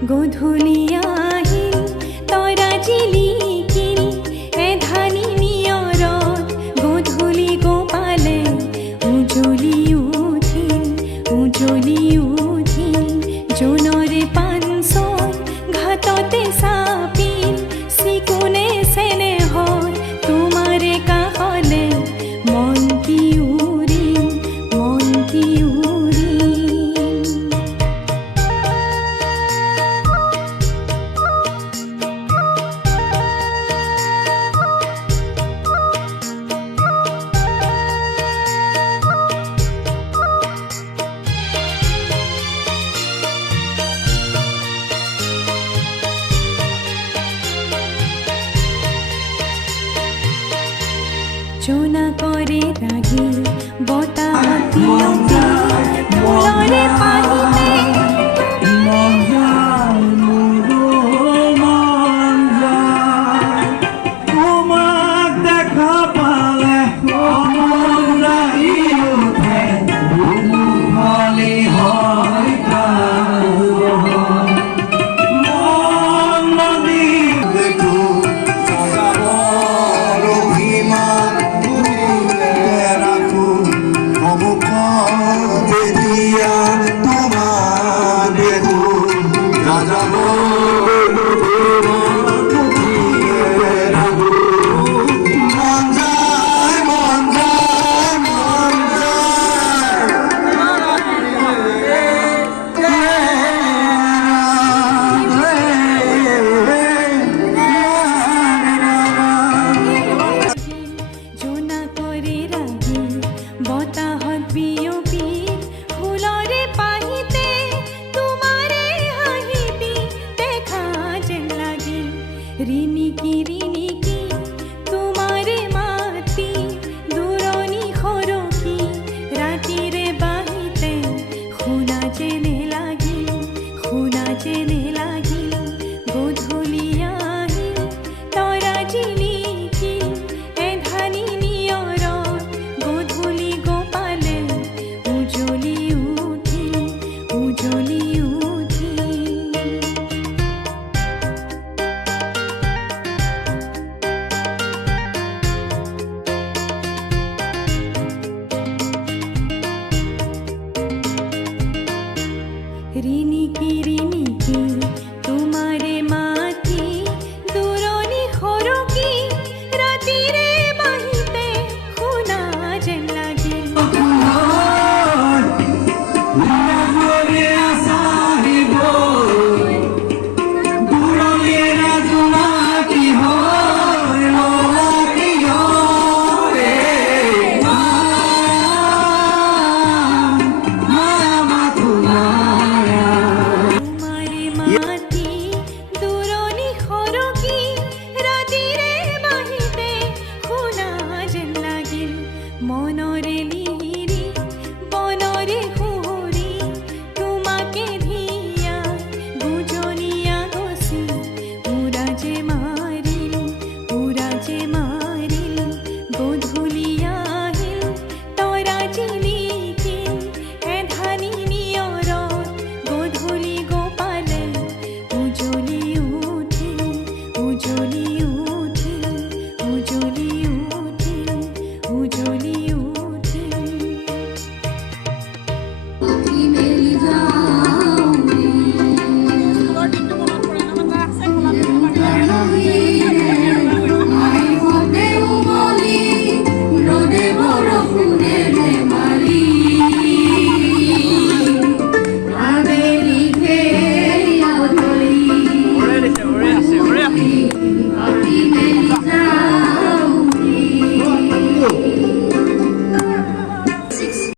গধূলি আহিল তৰা জিলিকিল এধানি নিয়ৰত গধূলি গোপালে উজলি উঠিল জোনৰে পাঞ্চল ঘাটতে চাপিল চিকুনে চেনেহত তোমাৰে কাষলে মনটি উৰিল জোনাকৰে ৰাগি বতাহত বিয়পি ফুলৰে পাহিতে তোমাক দেখা পালে বতাহত বিয়পি ফুলৰে পাহিতে তোমাৰে হাঁহিটি দেখা যেন লাগিল ৰিণিকি তোমাৰে মাতি দূৰণি সৰকি ৰাতিৰে বাহিতে শুনা যেনে লাগিল গধূলি আহিল তৰা জিলিকিল এধানি নিয়ৰত গধূলি গোপালে উজলি উঠিল ৰিণিকি